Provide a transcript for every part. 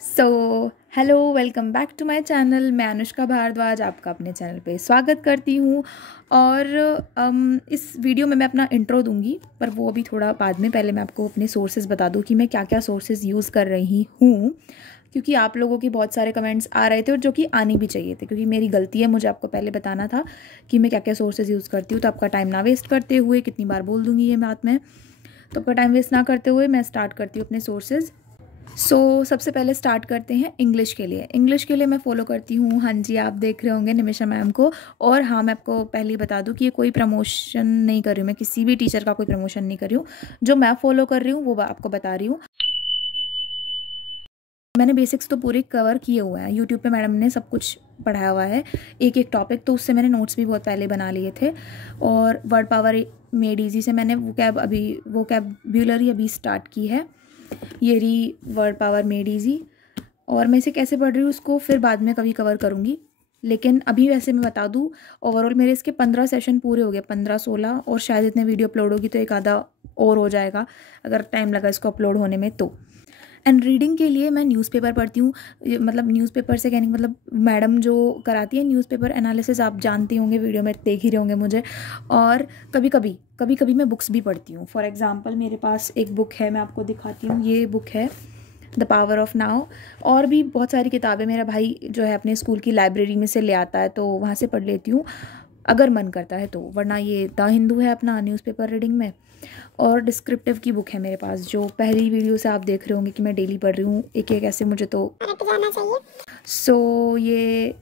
So hello, welcome back to my channel. मैं अनुष्का भारद्वाज आपका अपने चैनल पे स्वागत करती हूँ। और इस वीडियो में मैं अपना इंट्रो दूंगी, पर वो अभी थोड़ा बाद में। पहले मैं आपको अपने सोर्सेज बता दूँ कि मैं क्या क्या सोर्सेज यूज़ कर रही हूँ, क्योंकि आप लोगों के बहुत सारे कमेंट्स आ रहे थे और जो कि आने भी चाहिए थे, क्योंकि मेरी गलती है, मुझे आपको पहले बताना था कि मैं क्या क्या सोर्सेज यूज़ करती हूँ। तो आपका टाइम ना वेस्ट करते हुए, कितनी बार बोल दूँगी ये बात मैं, तो आपका टाइम वेस्ट ना करते हुए मैं स्टार्ट करती हूँ अपने सोर्सेज। सबसे पहले स्टार्ट करते हैं इंग्लिश के लिए। इंग्लिश के लिए मैं फॉलो करती हूँ, हाँ जी, आप देख रहे होंगे, निमिषा मैम को। और हाँ, मैं आपको पहले ही बता दूँ कि ये कोई प्रमोशन नहीं कर रही हूँ, मैं किसी भी टीचर का कोई प्रमोशन नहीं कर रही हूँ। जो मैं फॉलो कर रही हूँ वो आपको बता रही हूँ। मैंने बेसिक्स तो पूरे कवर किए हुए हैं, यूट्यूब पे मैडम ने सब कुछ पढ़ाया हुआ है, एक एक टॉपिक। तो उससे मैंने नोट्स भी बहुत पहले बना लिए थे। और वर्ड पावर मेड ईजी से मैंने वोकैबुलरी अभी स्टार्ट की है, ये री वर्ड पावर मेड ईजी। और मैं इसे कैसे पढ़ रही हूँ उसको फिर बाद में कभी कवर करूँगी, लेकिन अभी वैसे मैं बता दूँ, ओवरऑल मेरे इसके 15 सेशन पूरे हो गए, 15-16। और शायद इतने वीडियो अपलोड होगी तो एक आधा और हो जाएगा अगर टाइम लगा इसको अपलोड होने में तो। एंड रीडिंग के लिए मैं न्यूज़पेपर पढ़ती हूँ। मतलब न्यूज़पेपर से कहने का मतलब मैडम जो कराती है न्यूज़पेपर एनालिसिस, आप जानते होंगे, वीडियो में देख ही रहे होंगे मुझे। और कभी कभी मैं बुक्स भी पढ़ती हूँ। फॉर एग्जांपल मेरे पास एक बुक है, मैं आपको दिखाती हूँ, ये बुक है द पावर ऑफ नाउ। और भी बहुत सारी किताबें मेरा भाई जो है अपने स्कूल की लाइब्रेरी में से ले आता है, तो वहाँ से पढ़ लेती हूँ अगर मन करता है तो। वरना ये द हिंदू है अपना न्यूज़पेपर रीडिंग में। और डिस्क्रिप्टिव की बुक है मेरे पास, जो पहली वीडियो से आप देख रहे होंगे कि मैं डेली पढ़ रही हूँ, एक एक ऐसे मुझे तो जाना चाहिए। ये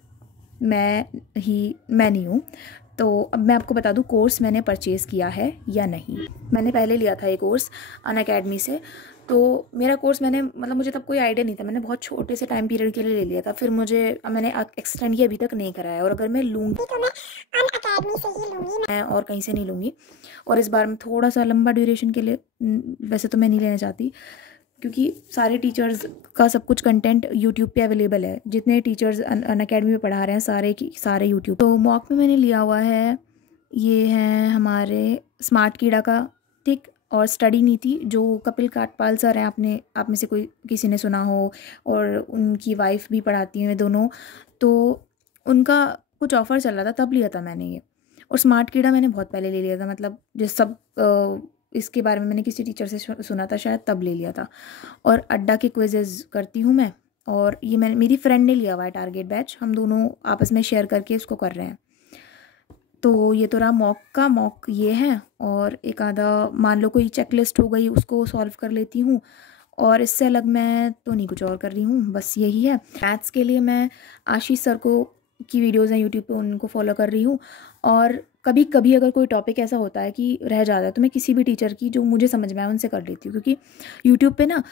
मैं नहीं हूँ। तो अब मैं आपको बता दूँ कोर्स मैंने परचेज़ किया है या नहीं। मैंने पहले लिया था ये कोर्स अनअकैडमी से। तो मेरा कोर्स मैंने मतलब मुझे तब कोई आइडिया नहीं था, मैंने बहुत छोटे से टाइम पीरियड के लिए ले लिया था, फिर मैंने एक्सटेंड ये अभी तक नहीं कराया। और अगर मैं लूँगी तो मैं अनअकैडमी से ही लूँगी, मैं और कहीं से नहीं लूँगी। और इस बार मैं थोड़ा सा लंबा ड्यूरेशन के लिए, वैसे तो मैं नहीं लेना चाहती, क्योंकि सारे टीचर्स का सब कुछ कंटेंट यूट्यूब पे अवेलेबल है। जितने टीचर्स अनअकैडमी में पढ़ा रहे हैं सारे यूट्यूब। तो मॉक में मैंने लिया हुआ है, ये है हमारे स्मार्ट कीड़ा का, ठीक। और स्टडी नीति, जो कपिल काटपाल सर हैं, आप में से कोई किसी ने सुना हो, और उनकी वाइफ भी पढ़ाती हैं दोनों। तो उनका कुछ ऑफ़र चल रहा था तब लिया था मैंने ये। और स्मार्ट कीड़ा मैंने बहुत पहले ले लिया था, मतलब जिस सब इसके बारे में मैंने किसी टीचर से सुना था शायद, तब ले लिया था। और अड्डा के क्विजेज़ करती हूँ मैं। और ये मेरी फ्रेंड ने लिया हुआ है टारगेट बैच, हम दोनों आपस में शेयर करके इसको कर रहे हैं। तो ये तो रहा मॉक ये है। और एक आधा मान लो कोई चेकलिस्ट हो गई, उसको सॉल्व कर लेती हूँ। और इससे अलग मैं तो नहीं कुछ और कर रही हूँ, बस यही है। मैथ्स के लिए मैं आशीष सर को की वीडियोज़ हैं यूट्यूब पे, उनको फॉलो कर रही हूँ। और कभी कभी अगर कोई टॉपिक ऐसा होता है कि रह जाता है, तो मैं किसी भी टीचर की जो मुझे समझ में आए उनसे कर लेती हूँ, क्योंकि यूट्यूब पे ना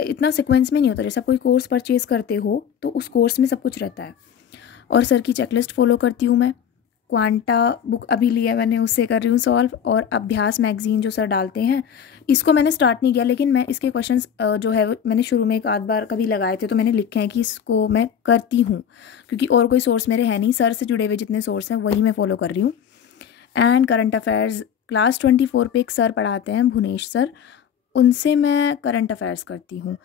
इतना सीक्वेंस में नहीं होता। जैसे आप कोई कोर्स परचेज़ करते हो तो उस कोर्स में सब कुछ रहता है। और सर की चेकलिस्ट फॉलो करती हूँ मैं। क्वांटा बुक अभी लिया मैंने, उससे कर रही हूँ सॉल्व। और अभ्यास मैगजीन जो सर डालते हैं, इसको मैंने स्टार्ट नहीं किया, लेकिन मैं इसके क्वेश्चंस जो है मैंने शुरू में एक आध बार कभी लगाए थे, तो मैंने लिखे हैं कि इसको मैं करती हूँ, क्योंकि और कोई सोर्स मेरे है नहीं। सर से जुड़े हुए जितने सोर्स हैं वही मैं फॉलो कर रही हूँ। एंड करंट अफेयर्स क्लास 24 पे एक सर पढ़ाते हैं, भुवनेश सर, उनसे मैं करंट अफेयर्स करती हूँ।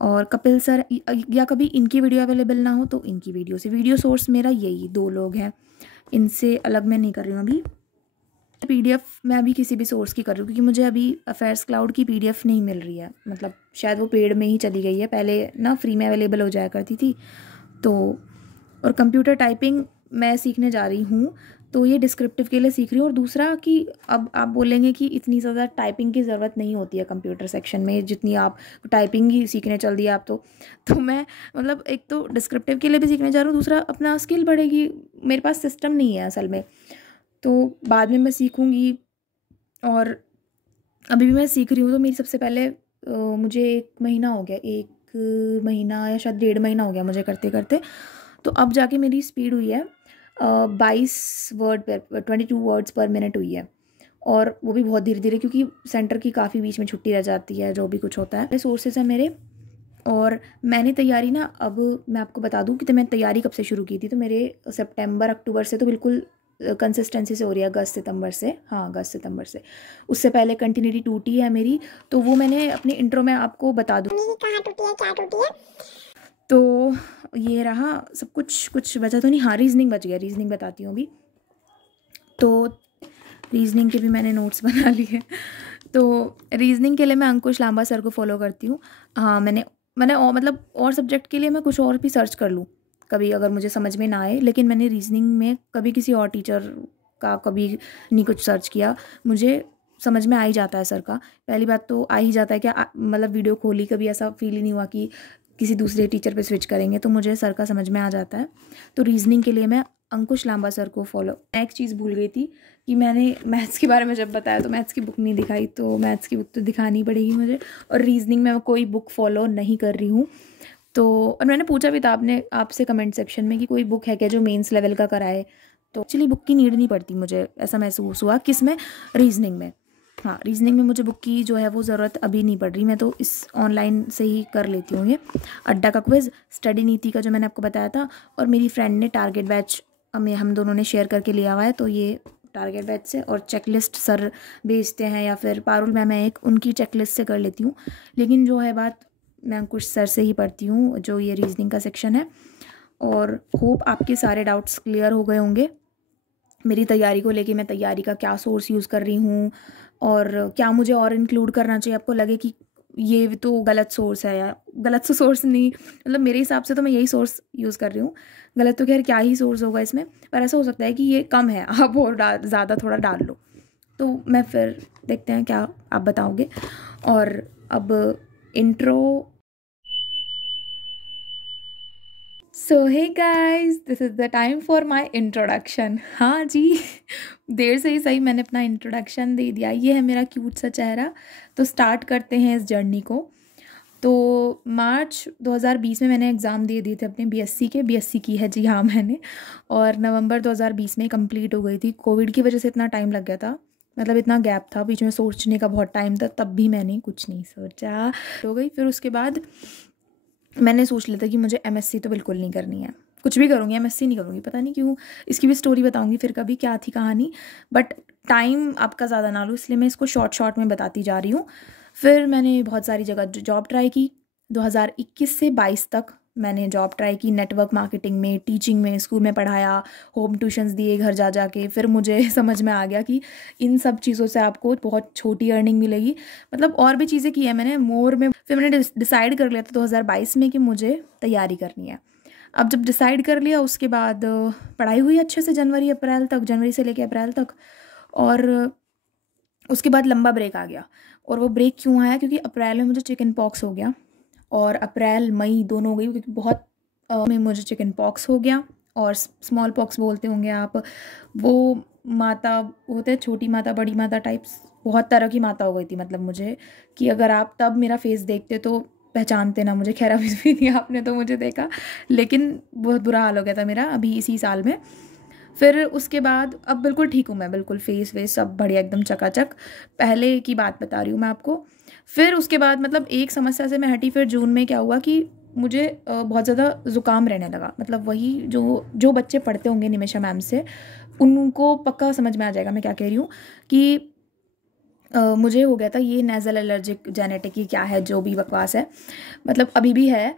और कपिल सर, या कभी इनकी वीडियो अवेलेबल ना हो तो इनकी वीडियो से। वीडियो सोर्स मेरा यही 2 लोग हैं, इनसे अलग मैं नहीं कर रही हूँ अभी। पीडीएफ मैं अभी किसी भी सोर्स की कर रही हूँ, क्योंकि मुझे अभी अफेयर्स क्लाउड की पीडीएफ नहीं मिल रही है, मतलब शायद वो पेड में ही चली गई है, पहले ना फ्री में अवेलेबल हो जाया करती थी तो। और कंप्यूटर टाइपिंग मैं सीखने जा रही हूँ, तो ये डिस्क्रिप्टिव के लिए सीख रही हूँ। और दूसरा कि अब आप बोलेंगे कि इतनी ज़्यादा टाइपिंग की ज़रूरत नहीं होती है कंप्यूटर सेक्शन में, जितनी आप टाइपिंग ही सीखने चल दिए आप तो मैं मतलब एक तो डिस्क्रिप्टिव के लिए भी सीखने जा रही हूँ, दूसरा अपना स्किल बढ़ेगी। मेरे पास सिस्टम नहीं है असल में, तो बाद में मैं सीखूँगी। और अभी भी मैं सीख रही हूँ, तो मेरी सबसे पहले मुझे 1 महीना हो गया, 1 महीना या शायद 1.5 महीना हो गया मुझे करते करते। तो अब जाके मेरी स्पीड हुई है 22 वर्ड्स पर मिनट हुई है। और वो भी बहुत धीरे धीरे, क्योंकि सेंटर की काफ़ी बीच में छुट्टी रह जाती है, जो भी कुछ होता है। सोर्सेज हैं मेरे। और मैंने तैयारी ना, अब मैं आपको बता दूं कि तो मैं तैयारी कब से शुरू की थी, तो मेरे सितंबर अक्टूबर से तो बिल्कुल कंसिस्टेंसी से हो रही है, अगस्त सितंबर से, हाँ अगस्त सितंबर से। उससे पहले कंटिन्यूटी टूटी है मेरी, तो वो मैंने अपने इंट्रो में आपको बता दूँ कहाँ टूटी है क्या टूटी है। तो ये रहा सब कुछ, कुछ बचा तो नहीं, हाँ रीजनिंग बच गया, रीजनिंग बताती हूँ अभी। तो रीजनिंग के भी मैंने नोट्स बना लिए। तो रीजनिंग के लिए मैं अंकुश लांबा सर को फॉलो करती हूँ। हाँ मैंने और मतलब और सब्जेक्ट के लिए मैं कुछ और भी सर्च कर लूँ कभी अगर मुझे समझ में ना आए, लेकिन मैंने रीजनिंग में कभी किसी और टीचर का कभी नहीं कुछ सर्च किया। मुझे समझ में आ ही जाता है सर का। पहली बात तो आ ही जाता है क्या, मतलब वीडियो खोली कभी ऐसा फील ही नहीं हुआ कि किसी दूसरे टीचर पे स्विच करेंगे, तो मुझे सर का समझ में आ जाता है। तो रीजनिंग के लिए मैं अंकुश लांबा सर को फॉलो। मैं एक चीज़ भूल गई थी कि मैंने मैथ्स के बारे में जब बताया तो मैथ्स की बुक नहीं दिखाई, तो मैथ्स की बुक तो दिखानी पड़ेगी मुझे। और रीजनिंग में मैं कोई बुक फॉलो नहीं कर रही हूँ। तो और मैंने पूछा भी था आपसे कमेंट सेक्शन में कि कोई बुक है क्या जो मेंस लेवल का कराए, तो एक्चुअली बुक की नीड नहीं पड़ती मुझे, ऐसा महसूस हुआ। किस में? रीजनिंग में। हाँ रीजनिंग में मुझे बुक की जो है वो ज़रूरत अभी नहीं पड़ रही, मैं तो इस ऑनलाइन से ही कर लेती हूँ। ये अड्डा का क्विज़, स्टडी नीति का जो मैंने आपको बताया था, और मेरी फ्रेंड ने टारगेट बैच हमें हम दोनों ने शेयर करके लिया हुआ है, तो ये टारगेट बैच से। और चेकलिस्ट सर भेजते हैं या फिर पारुल मैम है एक, उनकी चेकलिस्ट से कर लेती हूँ। लेकिन जो है बात, मैं अंकुश सर से ही पढ़ती हूँ जो ये रीजनिंग का सेक्शन है। और होप आपके सारे डाउट्स क्लियर हो गए होंगे मेरी तैयारी को लेके, मैं तैयारी का क्या सोर्स यूज़ कर रही हूँ और क्या मुझे और इंक्लूड करना चाहिए। आपको लगे कि ये तो गलत सोर्स है, या गलत तो सोर्स नहीं, मतलब मेरे हिसाब से तो मैं यही सोर्स यूज़ कर रही हूँ। गलत तो खैर क्या ही सोर्स होगा इसमें, पर ऐसा हो सकता है कि ये कम है, आप और ज़्यादा थोड़ा डाल लो। तो मैं फिर देखते हैं क्या आप बताओगे। और अब intro. So hey guys, this is the time for my introduction. हाँ जी, देर से ही सही मैंने अपना इंट्रोडक्शन दे दिया। ये है मेरा क्यूट सा चेहरा। तो स्टार्ट करते हैं इस जर्नी को। तो मार्च 2020 में मैंने एग्ज़ाम दे दिए थे अपने बीएससी के। बीएससी की है जी हाँ मैंने, और नवंबर 2020 में कंप्लीट हो गई थी। कोविड की वजह से इतना टाइम लग गया था, मतलब इतना गैप था बीच में, सोचने का बहुत टाइम था, तब भी मैंने कुछ नहीं सोचा, हो गई। फिर उसके बाद मैंने सोच लिया था कि मुझे एमएससी तो बिल्कुल नहीं करनी है, कुछ भी करूँगी एमएससी नहीं करूँगी। पता नहीं क्यों, इसकी भी स्टोरी बताऊँगी फिर कभी क्या थी कहानी, बट टाइम आपका ज़्यादा ना लो इसलिए मैं इसको शॉर्ट में बताती जा रही हूँ। फिर मैंने बहुत सारी जगह जॉब ट्राई की। 2021 से 22 तक मैंने जॉब ट्राई की, नेटवर्क मार्केटिंग में, टीचिंग में, स्कूल में पढ़ाया, होम ट्यूशन्स दिए घर जा जा के। फिर मुझे समझ में आ गया कि इन सब चीज़ों से आपको बहुत छोटी अर्निंग मिलेगी, मतलब और भी चीज़ें की है मैंने मोर में। फिर मैंने डिसाइड कर लिया था 2022 में कि मुझे तैयारी करनी है। अब जब डिसाइड कर लिया उसके बाद पढ़ाई हुई अच्छे से जनवरी से लेकर अप्रैल तक। और उसके बाद लंबा ब्रेक आ गया। और वो ब्रेक क्यों आया? क्योंकि अप्रैल में मुझे चिकन पॉक्स हो गया, और अप्रैल मई दोनों हो गई, क्योंकि बहुत में मुझे चिकन पॉक्स हो गया, और स्मॉल पॉक्स बोलते होंगे आप, वो माता होते हैं, छोटी माता बड़ी माता टाइप्स, बहुत तरह की माता हो गई थी मतलब मुझे, कि अगर आप तब मेरा फेस देखते तो पहचानते ना मुझे। खैर अभी भी नहीं आपने तो मुझे देखा, लेकिन बहुत बुरा हाल हो गया था मेरा अभी इसी साल में। फिर उसके बाद अब बिल्कुल ठीक हूँ मैं, बिल्कुल फेस वेस सब बढ़िया एकदम चकाचक, पहले की बात बता रही हूँ मैं आपको। फिर उसके बाद मतलब एक समस्या से मैं हटी। फिर जून में क्या हुआ कि मुझे बहुत ज़्यादा ज़ुकाम रहने लगा, मतलब वही जो जो बच्चे पढ़ते होंगे निमिषा मैम से उनको पक्का समझ में आ जाएगा मैं क्या कह रही हूँ, कि मुझे हो गया था ये नेज़ल एलर्जिक जेनेटिक की क्या है जो भी बकवास है, मतलब अभी भी है।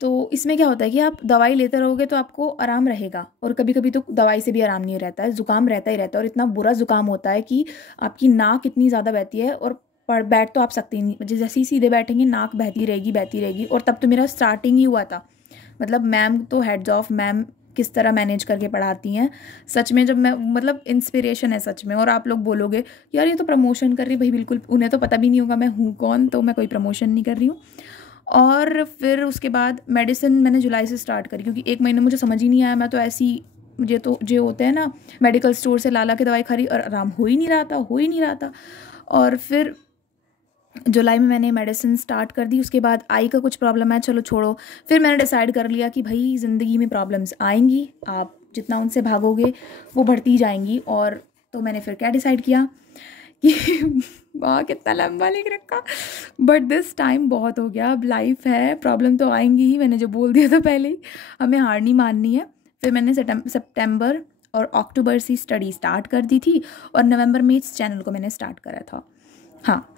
तो इसमें क्या होता है कि आप दवाई लेते रहोगे तो आपको आराम रहेगा, और कभी कभी तो दवाई से भी आराम नहीं रहता है, ज़ुकाम रहता ही रहता है। और इतना बुरा ज़ुकाम होता है कि आपकी नाक इतनी ज़्यादा बहती है, और बैठ तो आप सकते ही नहीं, जैसे ही सीधे बैठेंगे नाक बहती रहेगी। और तब तो मेरा स्टार्टिंग ही हुआ था, मतलब मैम तो हेड्स ऑफ, मैम किस तरह मैनेज करके पढ़ाती हैं सच में। जब मैं मतलब इंस्पिरेशन है सच में। और आप लोग बोलोगे यार ये तो प्रमोशन कर रही है भाई, बिल्कुल उन्हें तो पता भी नहीं होगा मैं हूँ कौन, तो मैं कोई प्रमोशन नहीं कर रही हूँ। और फिर उसके बाद मेडिसिन मैंने जुलाई से स्टार्ट करी, क्योंकि एक महीने मुझे समझ ही नहीं आया। मैं तो ऐसी, मुझे तो जो होते हैं ना मेडिकल स्टोर से ला के दवाई खरी, और आराम हो ही नहीं रहा था। और फिर जुलाई में मैंने मेडिसिन स्टार्ट कर दी। उसके बाद आई का कुछ प्रॉब्लम है, चलो छोड़ो। फिर मैंने डिसाइड कर लिया कि भाई ज़िंदगी में प्रॉब्लम्स आएंगी, आप जितना उनसे भागोगे वो बढ़ती जाएंगी। और तो मैंने फिर क्या डिसाइड किया कि वाह कितना लंबा लिख रखा, बट दिस टाइम बहुत हो गया, अब लाइफ है, प्रॉब्लम तो आएंगी ही, मैंने जो बोल दिया था पहले ही, हमें हार नहीं माननी है। फिर मैंने सितंबर और अक्टूबर से स्टडी स्टार्ट कर दी थी, और नवंबर में इस चैनल को मैंने स्टार्ट करा था। हाँ,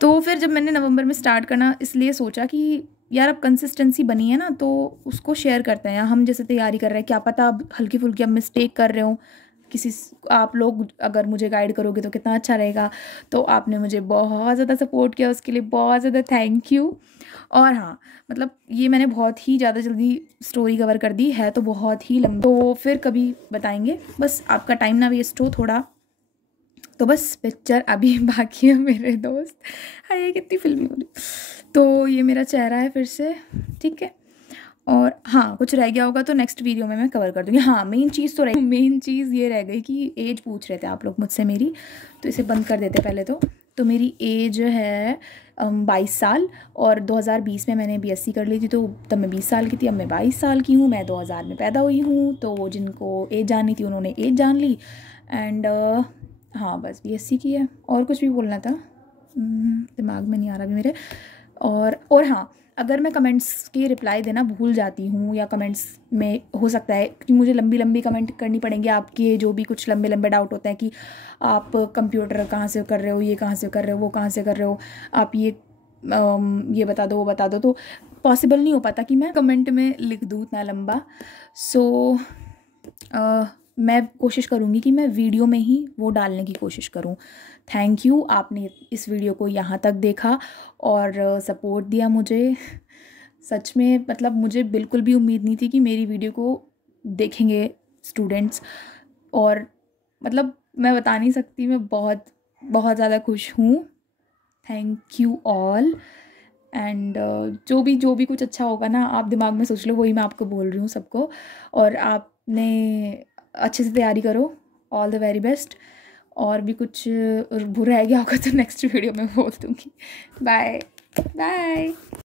तो फिर जब मैंने नवंबर में स्टार्ट करना इसलिए सोचा कि यार अब कंसिस्टेंसी बनी है ना, तो उसको शेयर करते हैं। हम जैसे तैयारी कर रहे हैं, क्या पता अब हल्की फुल्की अब मिस्टेक कर रहे हो, किसी आप लोग अगर मुझे गाइड करोगे तो कितना अच्छा रहेगा। तो आपने मुझे बहुत ज़्यादा सपोर्ट किया, उसके लिए बहुत ज़्यादा थैंक यू। और हाँ, मतलब ये मैंने बहुत ही ज़्यादा जल्दी स्टोरी कवर कर दी है, तो बहुत ही लंबी, तो फिर कभी बताएंगे। बस आपका टाइम ना वेस्ट हो थोड़ा, तो बस पिक्चर अभी बाकी है मेरे दोस्त। हाँ, ये कितनी फिल्मी हो रही। तो ये मेरा चेहरा है फिर से, ठीक है। और हाँ, कुछ रह गया होगा तो नेक्स्ट वीडियो में मैं कवर कर दूँगी। हाँ, मेन चीज़ तो मेन चीज़ ये रह गई कि एज पूछ रहे थे आप लोग मुझसे मेरी, तो इसे बंद कर देते पहले तो मेरी एज है 22 साल, और 2020 में मैंने बीएससी कर ली थी, तो तब मैं 20 साल की थी। अब मैं 22 साल की हूँ, मैं 2000 में पैदा हुई हूँ, तो जिनको एज जाननी थी उन्होंने एज जान ली। एंड हाँ, बस बीएससी की है। और कुछ भी बोलना था, दिमाग में नहीं आ रहा अभी मेरे। और हाँ, अगर मैं कमेंट्स की रिप्लाई देना भूल जाती हूँ, या कमेंट्स में हो सकता है कि मुझे लंबी लंबी कमेंट करनी पड़ेंगे, आपके जो भी कुछ लंबे लंबे डाउट होते हैं कि आप कंप्यूटर कहाँ से कर रहे हो, ये कहाँ से कर रहे हो, वो कहाँ से कर रहे हो, आप ये बता दो, वो बता दो, तो पॉसिबल नहीं हो पाता कि मैं कमेंट में लिख दूँ इतना लंबा। सो मैं कोशिश करूँगी कि मैं वीडियो में ही वो डालने की कोशिश करूँ। थैंक यू, आपने इस वीडियो को यहाँ तक देखा और सपोर्ट दिया मुझे। सच में मतलब मुझे बिल्कुल भी उम्मीद नहीं थी कि मेरी वीडियो को देखेंगे स्टूडेंट्स, और मतलब मैं बता नहीं सकती, मैं बहुत बहुत ज़्यादा खुश हूँ। Thank you all. एंड जो भी कुछ अच्छा होगा ना, आप दिमाग में सोच लो, वही मैं आपको बोल रही हूँ सबको। और आपने अच्छे से तैयारी करो, ऑल द वेरी बेस्ट। और भी कुछ बुरा रह गया होगा तो नेक्स्ट वीडियो में बोल दूँगी। Bye bye.